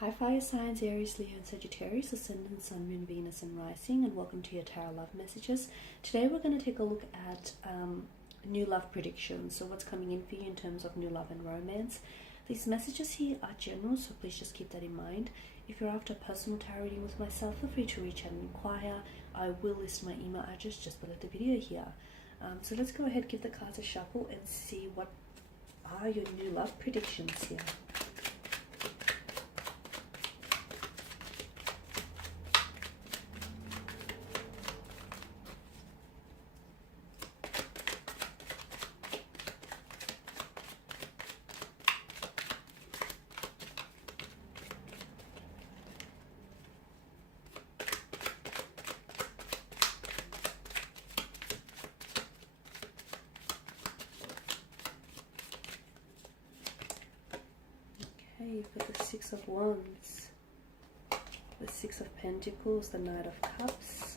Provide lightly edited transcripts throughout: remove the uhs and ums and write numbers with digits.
Hi fire signs, Aries, Leo and Sagittarius, Ascendant, Sun, Moon, Venus and Rising, and welcome to your Tarot Love Messages. Today we're going to take a look at new love predictions, so what's coming in for you in terms of new love and romance. These messages here are general, so please just keep that in mind. If you're after a personal tarot reading with myself, feel free to reach out and inquire. I will list my email address just below the video here. So let's go ahead, give the cards a shuffle and see what are your new love predictions here. Okay, you've got the Six of Wands, the Six of Pentacles, the Knight of Cups,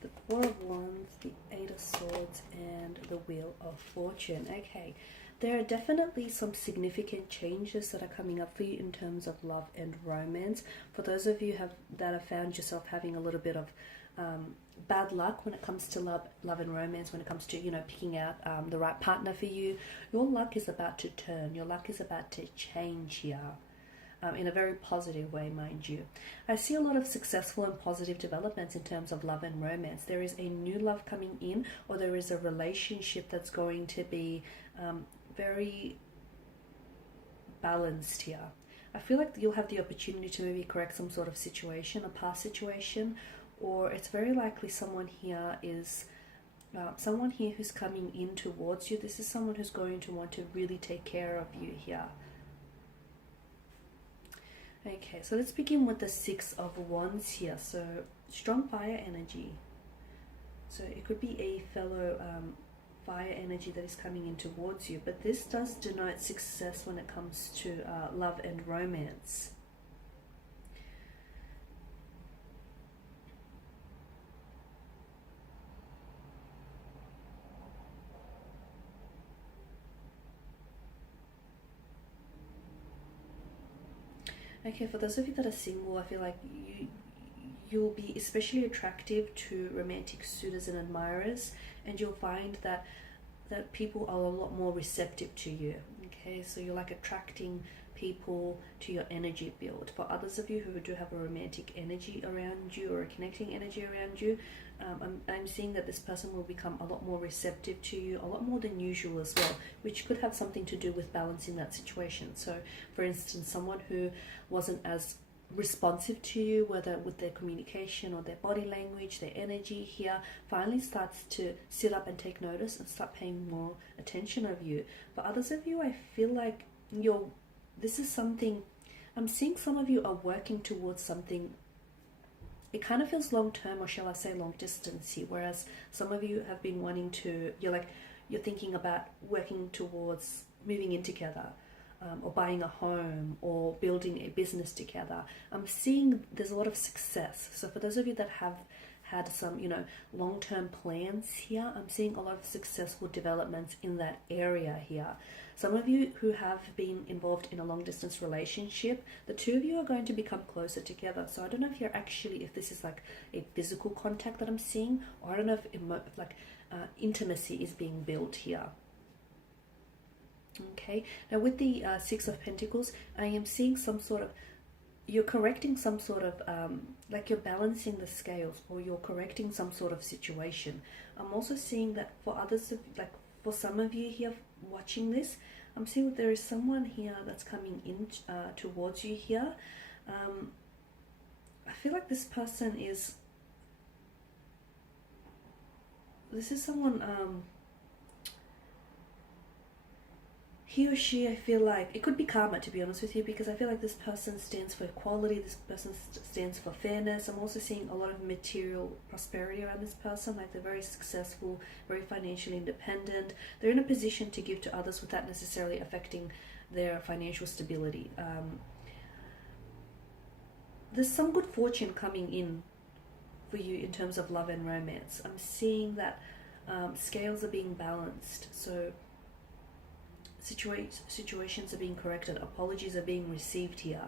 the Four of Wands, the Eight of Swords, and the Wheel of Fortune. Okay, there are definitely some significant changes that are coming up for you in terms of love and romance. For those of you that have found yourself having a little bit of bad luck when it comes to love and romance, when it comes to, picking out the right partner for you, your luck is about to turn. Your luck is about to change here. In a very positive way, mind you. I see a lot of successful and positive developments in terms of love and romance. There is a new love coming in, or there is a relationship that's going to be very balanced here. I feel like you'll have the opportunity to maybe correct some sort of situation, a past situation, or it's very likely someone here is someone here who's coming in towards you. This is someone who's going to want to really take care of you here. Okay, so let's begin with the Six of Wands here. So strong fire energy. So it could be a fellow fire energy that is coming in towards you, but this does denote success when it comes to love and romance. Okay, for those of you that are single, I feel like you'll be especially attractive to romantic suitors and admirers, and you'll find that people are a lot more receptive to you. Okay, so you're like attracting people to your energy field. For others of you who do have a romantic energy around you or a connecting energy around you, I'm seeing that this person will become a lot more receptive to you, a lot more than usual as well, which could have something to do with balancing that situation. So for instance, someone who wasn't as responsive to you, whether with their communication or their body language, their energy here, finally starts to sit up and take notice and start paying more attention of you. For others of you, I feel like this is something, I'm seeing some of you are working towards something. It kind of feels long term, or shall I say long distance here, whereas some of you have been wanting to, you're thinking about working towards moving in together, or buying a home, or building a business together. I'm seeing there's a lot of success. So for those of you that have had some, long-term plans here, I'm seeing a lot of successful developments in that area here. Some of you who have been involved in a long-distance relationship, the two of you are going to become closer together. So I don't know if this is like a physical contact that I'm seeing, or I don't know if intimacy is being built here. Okay, now with the Six of Pentacles, I am seeing some sort of, you're correcting some sort of, like you're balancing the scales, or you're correcting some sort of situation. I'm also seeing that for others, for some of you here watching this, I'm seeing that there is someone here that's coming in towards you here. I feel like this person is, this is someone, he or she, I feel like, it could be karma, to be honest with you, because I feel like this person stands for equality, this person stands for fairness. I'm also seeing a lot of material prosperity around this person, like they're very successful, very financially independent. They're in a position to give to others without necessarily affecting their financial stability. There's some good fortune coming in for you in terms of love and romance. I'm seeing that scales are being balanced. So situations are being corrected, apologies are being received here.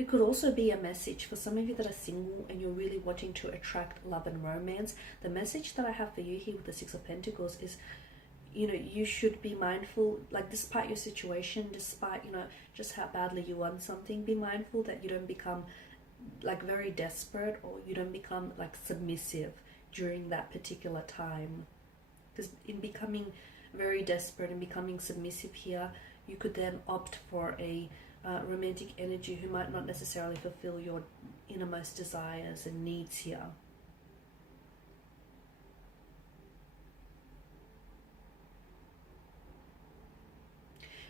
It could also be a message for some of you that are single and you're really wanting to attract love and romance. The message that I have for you here with the Six of Pentacles is, you know, you should be mindful, like despite your situation, despite, you know, just how badly you want something, be mindful that you don't become like very desperate, or you don't become like submissive during that particular time. Because in becoming very desperate and becoming submissive here, you could then opt for a romantic energy who might not necessarily fulfill your innermost desires and needs here.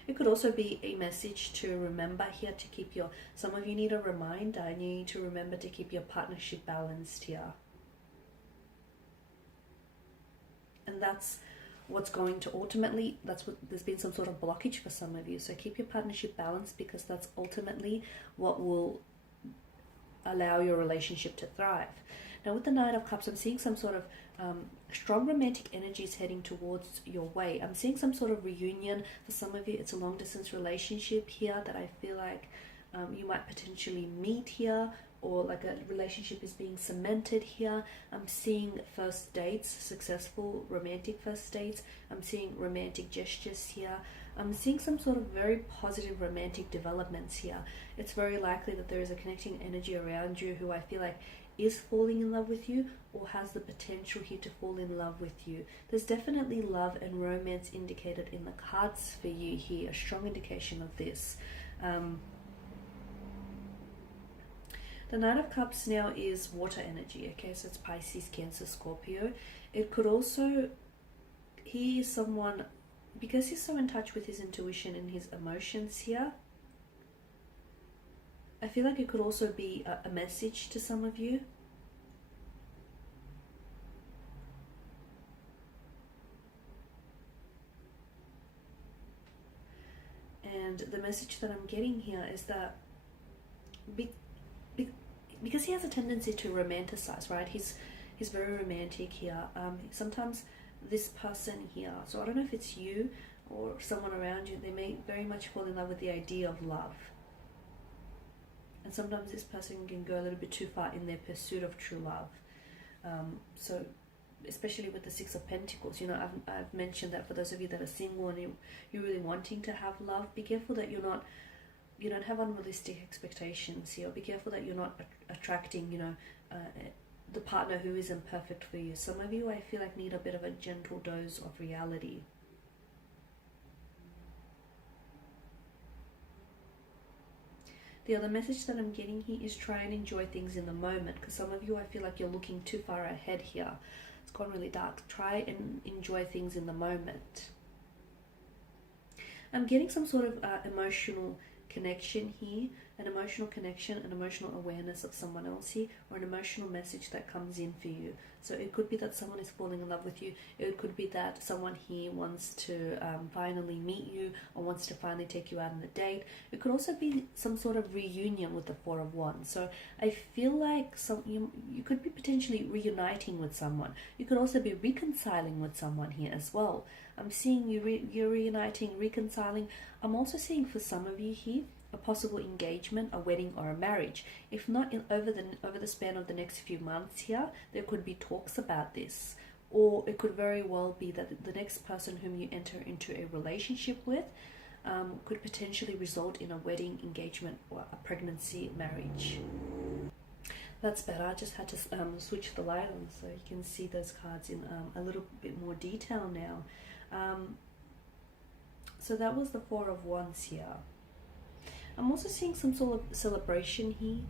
It could also be a message to remember here to keep your, some of you need a reminder and you need to remember to keep your partnership balanced here. And that's what's going to ultimately, that's what, there's been some sort of blockage for some of you. So keep your partnership balanced, because that's ultimately what will allow your relationship to thrive. Now with the Knight of Cups, I'm seeing some sort of strong romantic energies heading towards your way. I'm seeing some sort of reunion. For some of you, it's a long distance relationship here that I feel like you might potentially meet here, or like a relationship is being cemented here. I'm seeing first dates, successful romantic first dates. I'm seeing romantic gestures here. I'm seeing some sort of very positive romantic developments here. It's very likely that there is a connecting energy around you who I feel like is falling in love with you, or has the potential here to fall in love with you. There's definitely love and romance indicated in the cards for you here, a strong indication of this. The Knight of Cups now is water energy, okay, so it's Pisces, Cancer, Scorpio. It could also, he is someone, because he's so in touch with his intuition and his emotions here, I feel like it could also be a message to some of you. And the message that I'm getting here is that because he has a tendency to romanticize, right? He's very romantic here. Sometimes this person here, so I don't know if it's you or someone around you, they may very much fall in love with the idea of love. And sometimes this person can go a little bit too far in their pursuit of true love. So especially with the Six of Pentacles, you know, I've mentioned that for those of you that are single and you're really wanting to have love, be careful that you don't have unrealistic expectations here. Be careful that you're not attracting, you know, the partner who isn't perfect for you. Some of you, I feel like, need a bit of a gentle dose of reality. The other message that I'm getting here is try and enjoy things in the moment, because some of you, I feel like you're looking too far ahead here. It's gone really dark. Try and enjoy things in the moment. I'm getting some sort of emotional connection here, an emotional connection, an emotional awareness of someone else here, or an emotional message that comes in for you. So it could be that someone is falling in love with you. It could be that someone here wants to finally meet you, or wants to finally take you out on a date. It could also be some sort of reunion with the Four of Wands. So I feel like you could be potentially reuniting with someone. You could also be reconciling with someone here as well. I'm seeing you're reuniting, reconciling. I'm also seeing for some of you here a possible engagement, a wedding, or a marriage. If not over the span of the next few months here, there could be talks about this. Or it could very well be that the next person whom you enter into a relationship with could potentially result in a wedding, engagement, or a pregnancy, marriage. That's better. I just had to switch the light on so you can see those cards in a little bit more detail now. So that was the Four of Wands here. I'm also seeing some sort of celebration here,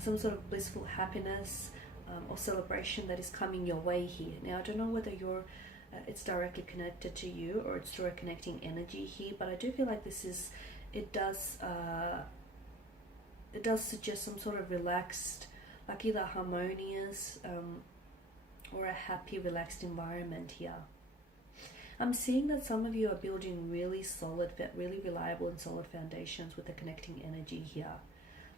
some sort of blissful happiness or celebration that is coming your way here. Now, I don't know whether it's directly connected to you or it's through a connecting energy here, but I do feel like it does suggest some sort of relaxed, like either harmonious or a happy, relaxed environment here. I'm seeing that some of you are building really solid, really reliable and solid foundations with the connecting energy here.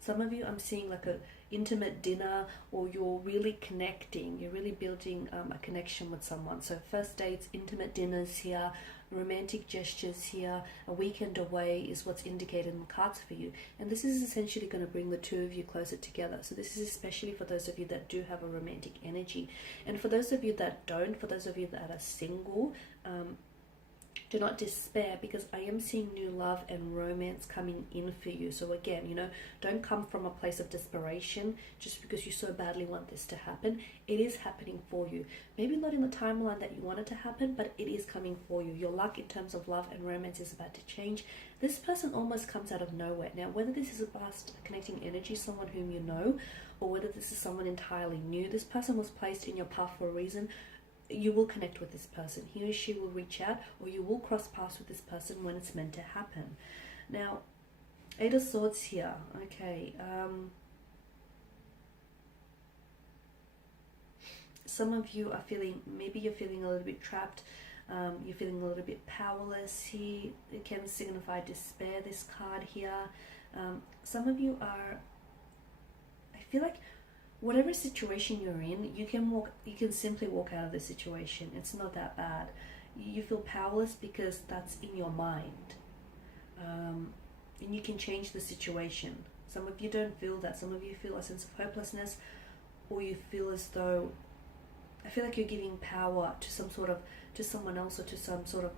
Some of you, I'm seeing like a intimate dinner, or you're really connecting, you're really building a connection with someone. So first dates, intimate dinners here, romantic gestures here, a weekend away is what's indicated in the cards for you. And this is essentially going to bring the two of you closer together. So this is especially for those of you that do have a romantic energy. And for those of you that don't, for those of you that are single, do not despair, because I am seeing new love and romance coming in for you. So again, you know, don't come from a place of desperation just because you so badly want this to happen. It is happening for you. Maybe not in the timeline that you want it to happen, but it is coming for you. Your luck in terms of love and romance is about to change. This person almost comes out of nowhere. Now, whether this is a past connecting energy, someone whom you know, or whether this is someone entirely new, this person was placed in your path for a reason. You will connect with this person. He or she will reach out, or you will cross paths with this person when it's meant to happen. Now, Eight of Swords here. Okay. Some of you are feeling, maybe you're feeling a little bit trapped. You're feeling a little bit powerless here. It can signify despair, this card here. Some of you are, I feel like, whatever situation you're in, you can simply walk out of the situation. It's not that bad. You feel powerless because that's in your mind. And you can change the situation. Some of you don't feel that. Some of you feel a sense of hopelessness, or you feel as though, I feel like you're giving power to to someone else, or to some sort of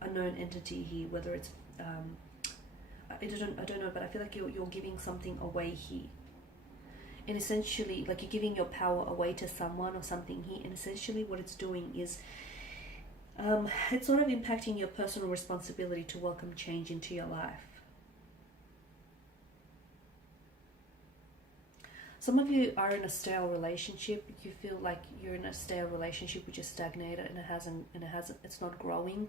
unknown entity here, whether it's, I don't know, but I feel like you're giving something away here. And essentially, like, you're giving your power away to someone or something here, and essentially what it's doing is it's sort of impacting your personal responsibility to welcome change into your life. Some of you are in a stale relationship. You feel like you're in a stale relationship which is stagnated, and it's not growing.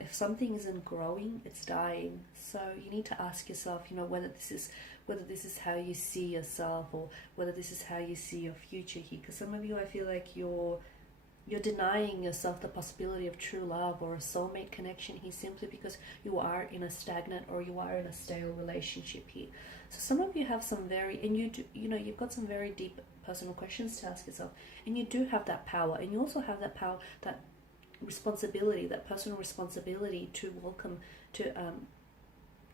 If something isn't growing, it's dying. So you need to ask yourself, you know, whether this is how you see yourself, or whether this is how you see your future here. Because some of you, I feel like you're denying yourself the possibility of true love or a soulmate connection here, simply because you are in a stagnant, or you are in a stale relationship here. So some of you have some you've got some very deep personal questions to ask yourself, and you do have that power, and you also have that power, that responsibility, that personal responsibility to welcome, to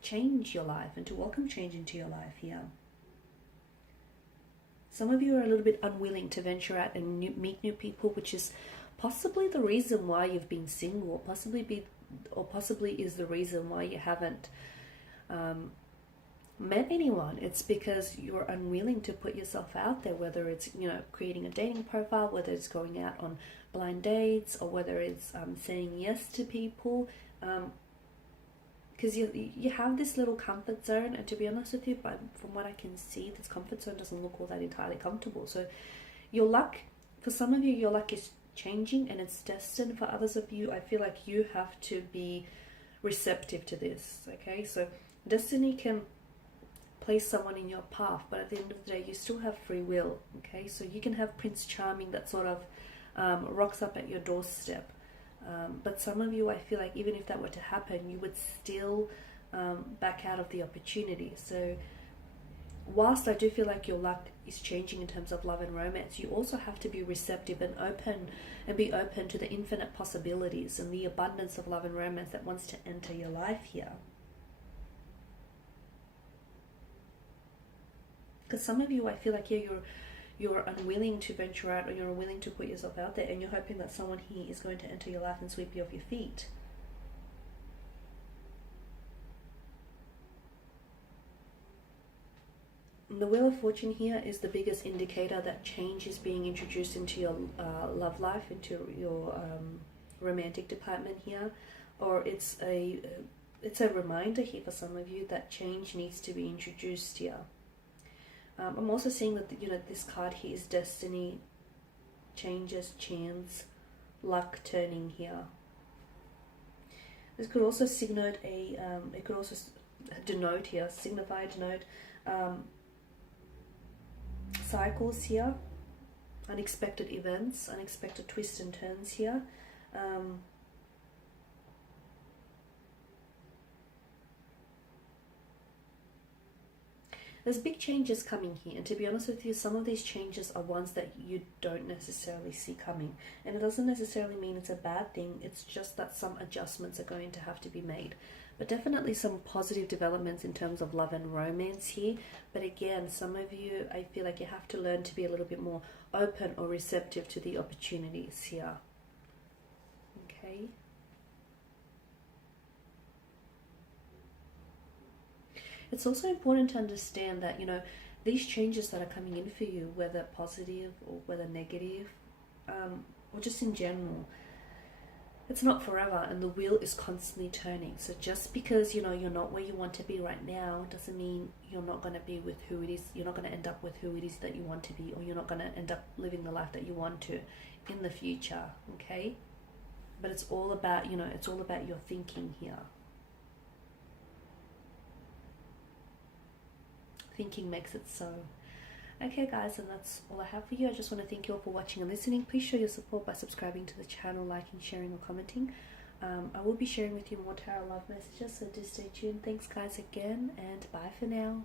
change your life, and to welcome change into your life here. Some of you are a little bit unwilling to venture out and meet new people, which is possibly the reason why you've been single, or possibly is the reason why you haven't met anyone. It's because you're unwilling to put yourself out there, whether it's, you know, creating a dating profile, whether it's going out on blind dates, or whether it's saying yes to people, because you have this little comfort zone, and to be honest with you, from what I can see, this comfort zone doesn't look all that entirely comfortable. So your luck, for some of you, your luck is changing, and it's destined. For others of you, I feel like you have to be receptive to this. Okay, so destiny can place someone in your path, but at the end of the day, you still have free will. Okay, so you can have Prince Charming that sort of rocks up at your doorstep, but some of you, I feel like, even if that were to happen, you would still back out of the opportunity. So whilst I do feel like your luck is changing in terms of love and romance, you also have to be receptive and be open to the infinite possibilities and the abundance of love and romance that wants to enter your life here. Because some of you, I feel like, you're unwilling to venture out, or you're unwilling to put yourself out there, and you're hoping that someone here is going to enter your life and sweep you off your feet. The Wheel of Fortune here is the biggest indicator that change is being introduced into your love life, into your romantic department here, or it's a reminder here for some of you that change needs to be introduced here. I'm also seeing that, you know, this card here is destiny, changes, chance, luck turning here. This could also signify denote cycles here, unexpected events, unexpected twists and turns here. there's big changes coming here, and to be honest with you, some of these changes are ones that you don't necessarily see coming, and it doesn't necessarily mean it's a bad thing. It's just that some adjustments are going to have to be made, but definitely some positive developments in terms of love and romance here. But again, some of you, I feel like you have to learn to be a little bit more open or receptive to the opportunities here. Okay. It's also important to understand that, you know, these changes that are coming in for you, whether positive or whether negative, or just in general, it's not forever, and the wheel is constantly turning. So just because, you know, you're not where you want to be right now doesn't mean you're not going to be with who it is, you're not going to end up with who it is that you want to be, or you're not going to end up living the life that you want to in the future, okay? But it's all about, you know, it's all about your thinking here. Thinking makes it so. Okay guys, and that's all I have for you. I just want to thank you all for watching and listening. Please show your support by subscribing to the channel, liking, sharing or commenting. I will be sharing with you more tarot love messages, so do stay tuned. Thanks guys again, and bye for now.